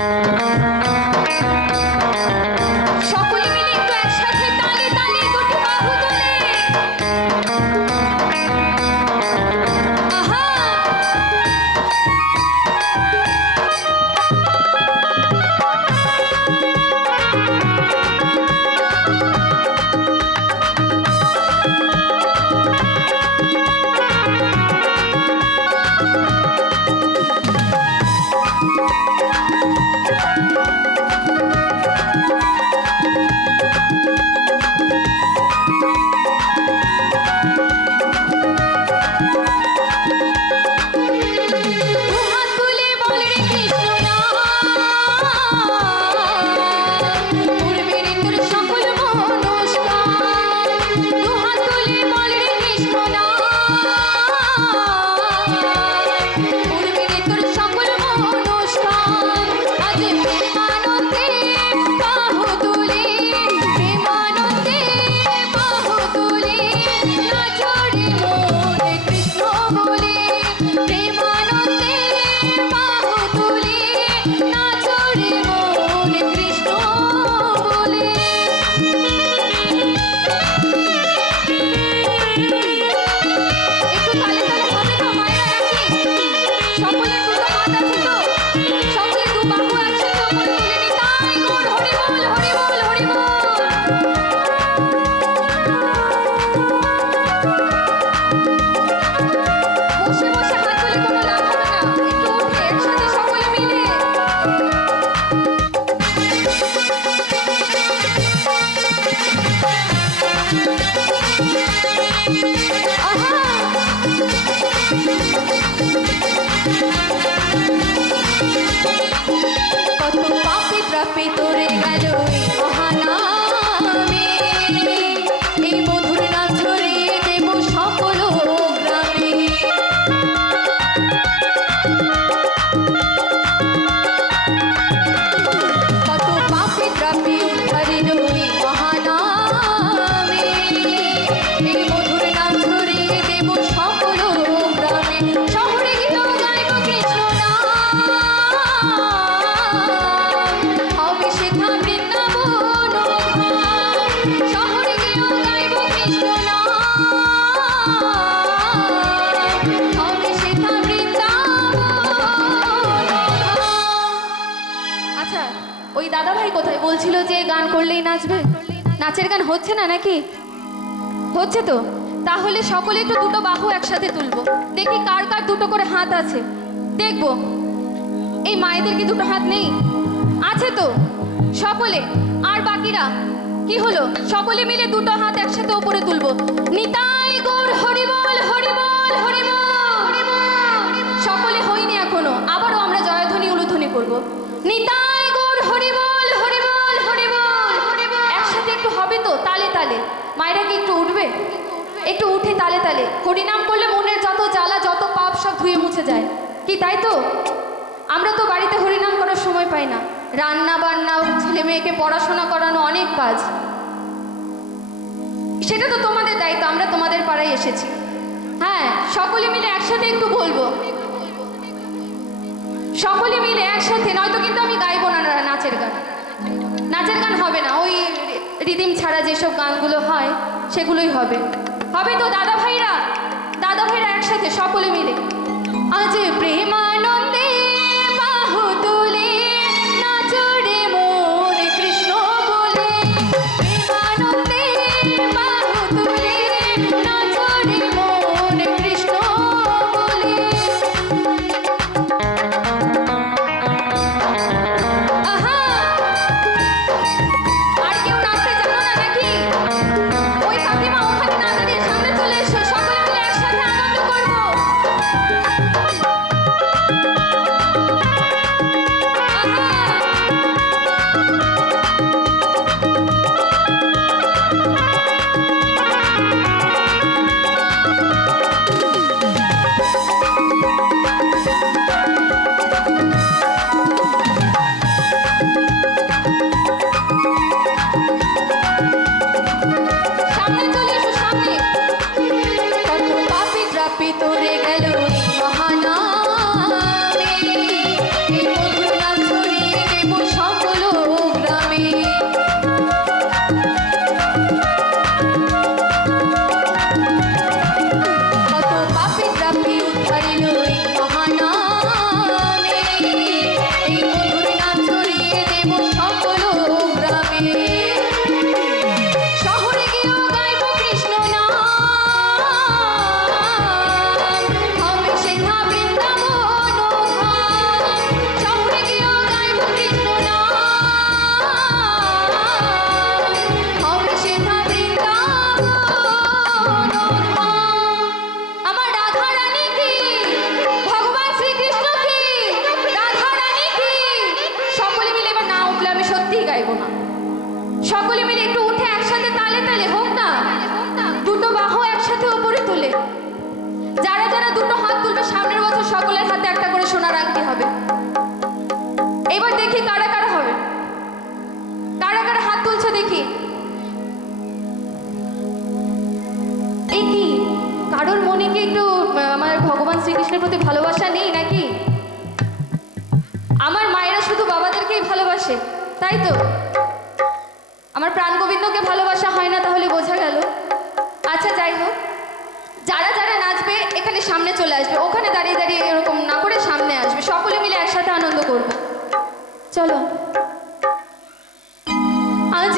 Música কত পাপে প্রাপে তোরে গেল। ভাই কোথায়? বলছিল যে গান করলেই নাচবে। নাচের গান হচ্ছে না নাকি? হচ্ছে তো। তাহলে সকলে একটু দুটো বাহু একসাথে তুলবো। দেখি কার কার দুটো করে হাত আছে। দেখব। এই মায়েদের কি দুটো হাত নেই? আছে তো। সকলে। আর বাকিরা? কি হলো? সকলে মিলে দুটো হাত একসাথে ওপরে তুলবো। নিতাই গৌর হরিবল তালে তালে। হরিনাম করলে মনের যত জ্বালা, যত পাপ সব ধুয়ে মুছে যায়। কি তাই তো? আমরা তো বাড়িতে হরিনাম করার সময় পাই না। রান্না বান্না, ছেলে মেয়েকে পড়াশোনা করানো অনেক কাজ। সেটা তো তোমাদের দায়িত্ব, আমরা তোমাদের পাড়ায় এসেছি। হ্যাঁ সকলে মিলে একসাথে একটু বলব। সকলে মিলে একসাথে, নয়তো কিন্তু আমি গাইবো না নাচের গান। নাচের গান হবে না, ওই রিদিম ছাড়া যেসব গানগুলো হয়, সেগুলোই হবে। হবে তো দাদা ভাইরা দাদা ভাইরা একসাথে সকলে মিলে। আজ প্রেমানন্দে এবার দেখি কারা কারা হবে। কারা কারা হাত তুলছে দেখি। এই কি? কারোর মনে কি একটু আমার ভগবান শ্রীকৃষ্ণের প্রতি ভালোবাসা নেই নাকি? আমার মায়েরা শুধু বাবাদেরকেই ভালোবাসে, তাই তো? আমার প্রাণ গোবিন্দকে ভালোবাসা হয় না তাহলে বোঝা গেল। আচ্ছা যাই হোক। যারা যারা নাচবে, এখানে সামনে চলে আসবে। ওখানে দাঁড়িয়ে দাঁড়িয়ে এরকম না করে সামনে আসবে। সকলে মিলে একসাথে আনন্দ করব। চলো। আজ